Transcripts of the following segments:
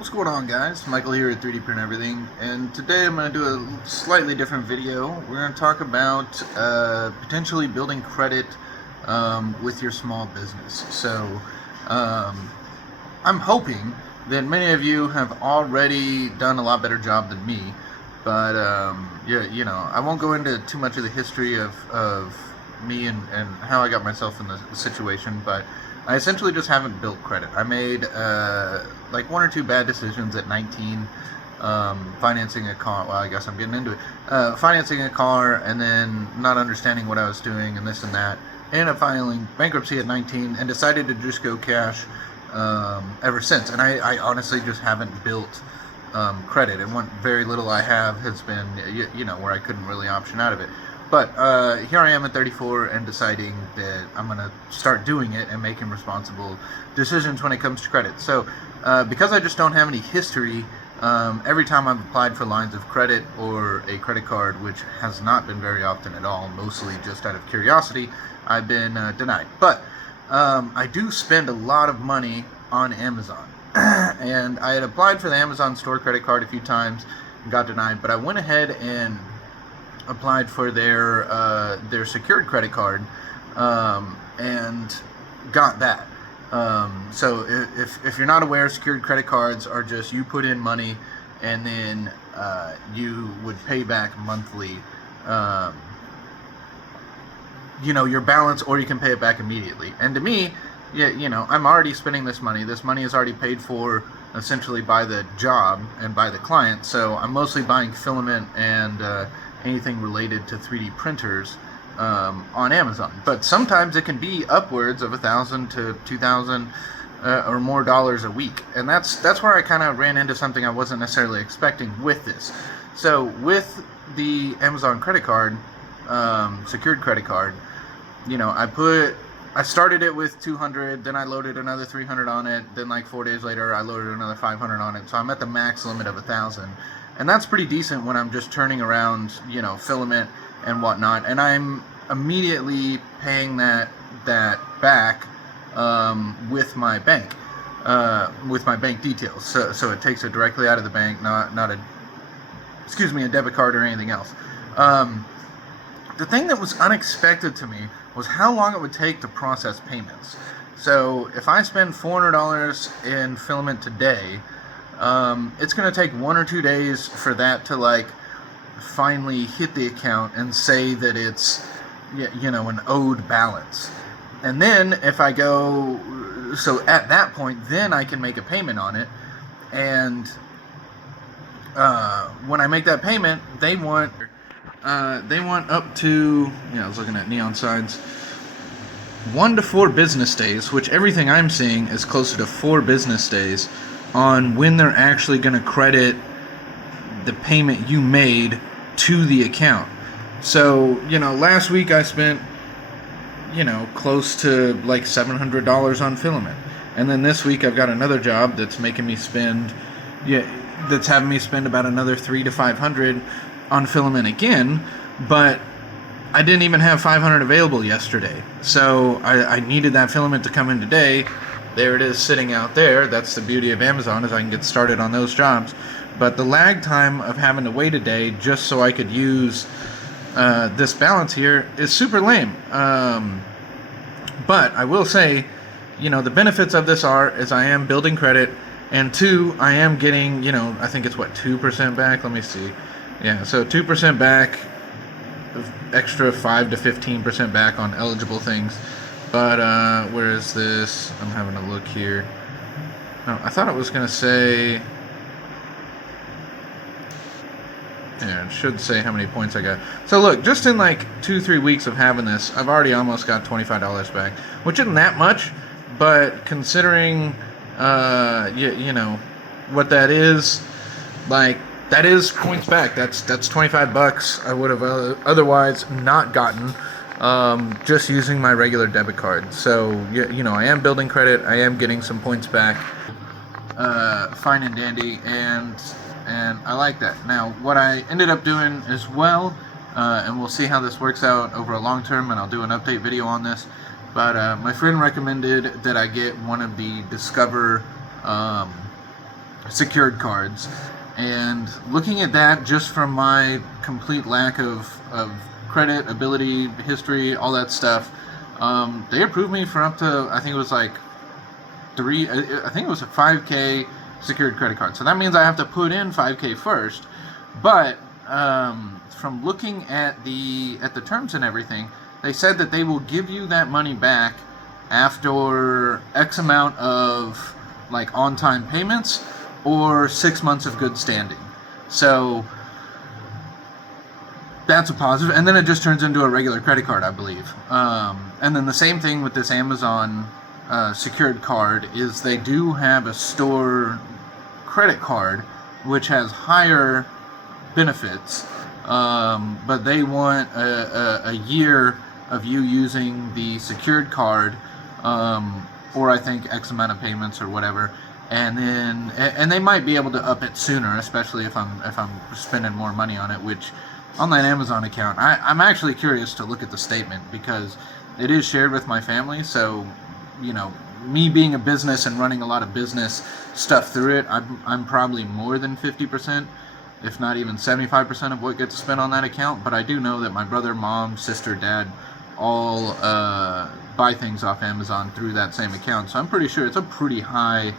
What's going on, guys? Michael here at 3D Print Everything, and today I'm going to do a slightly different video. We're going to talk about potentially building credit with your small business. So I'm hoping that many of you have already done a lot better job than me, but yeah, I won't go into too much of the history of me and how I got myself in the situation, but I essentially just haven't built credit. I made like one or two bad decisions at 19, financing a car. Well, I guess I'm getting into it. Financing a car and then not understanding what I was doing and this and that. Ended up filing bankruptcy at 19 and decided to just go cash ever since. And I honestly just haven't built credit. And what very little I have has been, where I couldn't really option out of it. But here I am at 34 and deciding that I'm going to start doing it and making responsible decisions when it comes to credit. So because I just don't have any history, every time I've applied for lines of credit or a credit card, which has not been very often at all, mostly just out of curiosity, I've been denied. But I do spend a lot of money on Amazon. And I had applied for the Amazon store credit card a few times and got denied, but I went ahead and applied for their secured credit card and got that. So if you're not aware, secured credit cards are just you put in money and then you would pay back monthly your balance, or you can pay it back immediately. And to me, I'm already spending this money. This money is already paid for essentially by the job and by the client, so I'm mostly buying filament and anything related to 3D printers on Amazon. But sometimes it can be upwards of $1,000 to $2,000 or more dollars a week, and that's where I kind of ran into something I wasn't necessarily expecting with this. So with the Amazon credit card, secured credit card, I started it with 200, then I loaded another 300 on it, then like 4 days later I loaded another 500 on it, so I'm at the max limit of 1,000. And that's pretty decent when I'm just turning around, filament and whatnot. And I'm immediately paying that back with my bank details. So it takes it directly out of the bank, not a debit card or anything else. The thing that was unexpected to me was how long it would take to process payments. So if I spend $400 in filament today, it's going to take 1 or 2 days for that to finally hit the account and say that it's an owed balance. And then if I go, so at that point, then I can make a payment on it. And when I make that payment, they want up to, I was looking at neon signs, 1 to 4 business days, which everything I'm seeing is closer to 4 business days on when they're actually going to credit the payment you made to the account. So, last week I spent, close to like $700 on filament. And then this week I've got another job that's making me spend, that's having me spend about another $300 to $500 on filament again, but I didn't even have 500 available yesterday. So I needed that filament to come in today. There it is sitting out there. That's the beauty of Amazon, is I can get started on those jobs. But the lag time of having to wait a day just so I could use this balance here is super lame. But I will say, the benefits of this is I am building credit, and 2, I am getting, I think it's 2% back. Let me see. Yeah, so 2% back, extra 5 to 15% back on eligible things. But where is this? I'm having a look here. No, I thought it was going to say, yeah, it should say how many points I got. So look, just in like 2-3 weeks of having this, I've already almost got $25 back, which isn't that much, but considering what that is, that is points back. That's $25 I would have otherwise not gotten just using my regular debit card. So I am building credit. I am getting some points back, fine and dandy, and I like that. Now, what I ended up doing as well, and we'll see how this works out over a long term, and I'll do an update video on this. But my friend recommended that I get one of the Discover secured cards. And looking at that, just from my complete lack of credit, ability, history, all that stuff, they approved me for up to, I think it was like I think it was a 5K secured credit card. So that means I have to put in 5K first. But from looking at the terms and everything, they said that they will give you that money back after X amount of like on-time payments or 6 months of good standing. So that's a positive. And then it just turns into a regular credit card, I believe. And then the same thing with this Amazon secured card is they do have a store credit card which has higher benefits, but they want a year of you using the secured card, or I think X amount of payments or whatever, and they might be able to up it sooner, especially if I'm spending more money on it. Which on that Amazon account, I'm actually curious to look at the statement because it is shared with my family. So, you know, me being a business and running a lot of business stuff through it, I'm probably more than 50%, if not even 75% of what gets spent on that account. But I do know that my brother, mom, sister, dad all buy things off Amazon through that same account. So I'm pretty sure it's a pretty high,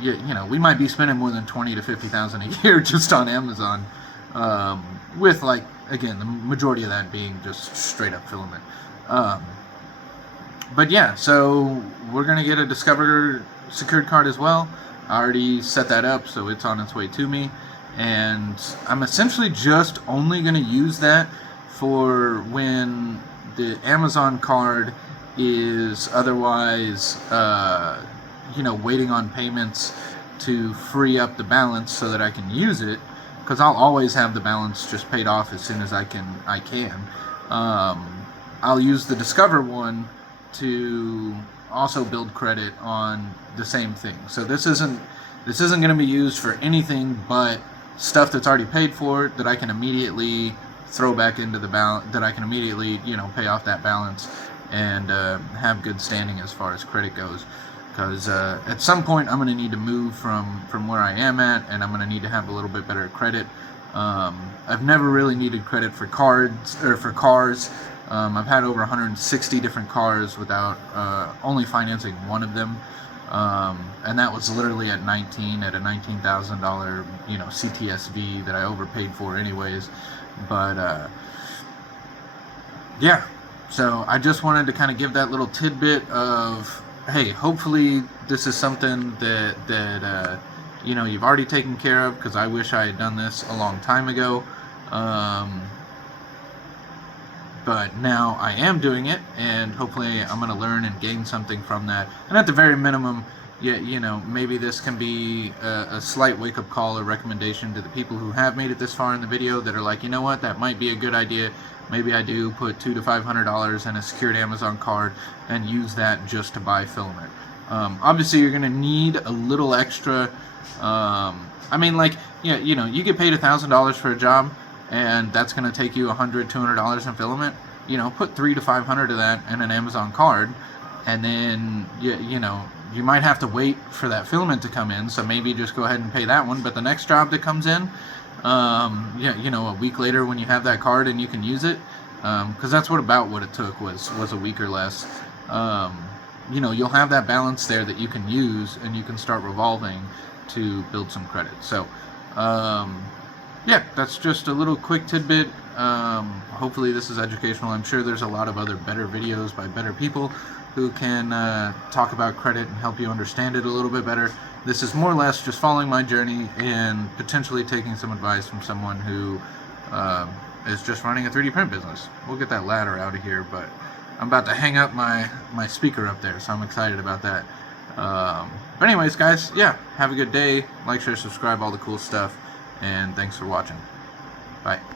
you know, we might be spending more than $20,000 to $50,000 a year just on Amazon, with, like, again, the majority of that being just straight up filament. But yeah, so we're going to get a Discover secured card as well. I already set that up, so it's on its way to me. And I'm essentially just only going to use that for when the Amazon card is otherwise, you know, waiting on payments to free up the balance so that I can use it. Because I'll always have the balance just paid off as soon as I can. I'll use the Discover one to also build credit on the same thing. So this isn't going to be used for anything but stuff that's already paid for that I can immediately throw back into the balance, that I can immediately, you know, pay off that balance and have good standing as far as credit goes. Because at some point I'm going to need to move from where I am at, and I'm going to need to have a little bit better credit. I've never really needed credit for cards or for cars. I've had over 160 different cars without only financing one of them, and that was literally at 19 at a $19,000, you know, CTSV that I overpaid for anyways. But yeah, so I just wanted to kind of give that little tidbit of, hey, hopefully this is something that you know, you've already taken care of, because I wish I had done this a long time ago. But now I am doing it, and hopefully I'm going to learn and gain something from that. And at the very minimum, you know, maybe this can be a slight wake-up call or recommendation to the people who have made it this far in the video that are like, you know what, that might be a good idea. Maybe I do put $200 to $500 in a secured Amazon card and use that just to buy filament. Obviously, you're going to need a little extra. I mean, like, yeah, you know, you get paid $1,000 for a job, and that's going to take you $100, $200 in filament. You know, put $300 to $500 of that in an Amazon card, and then you know, you might have to wait for that filament to come in. So maybe just go ahead and pay that one. But the next job that comes in, yeah, you know, a week later when you have that card and you can use it, because that's what it took was a week or less. You know, you'll have that balance there that you can use, and you can start revolving to build some credit. So yeah, that's just a little quick tidbit. Hopefully this is educational. I'm sure there's a lot of other better videos by better people who can talk about credit and help you understand it a little bit better. This is more or less just following my journey and potentially taking some advice from someone who is just running a 3D print business. We'll get that ladder out of here, but I'm about to hang up my speaker up there, so I'm excited about that. But anyways, guys, yeah, have a good day. Like, share, subscribe, all the cool stuff. And thanks for watching. Bye.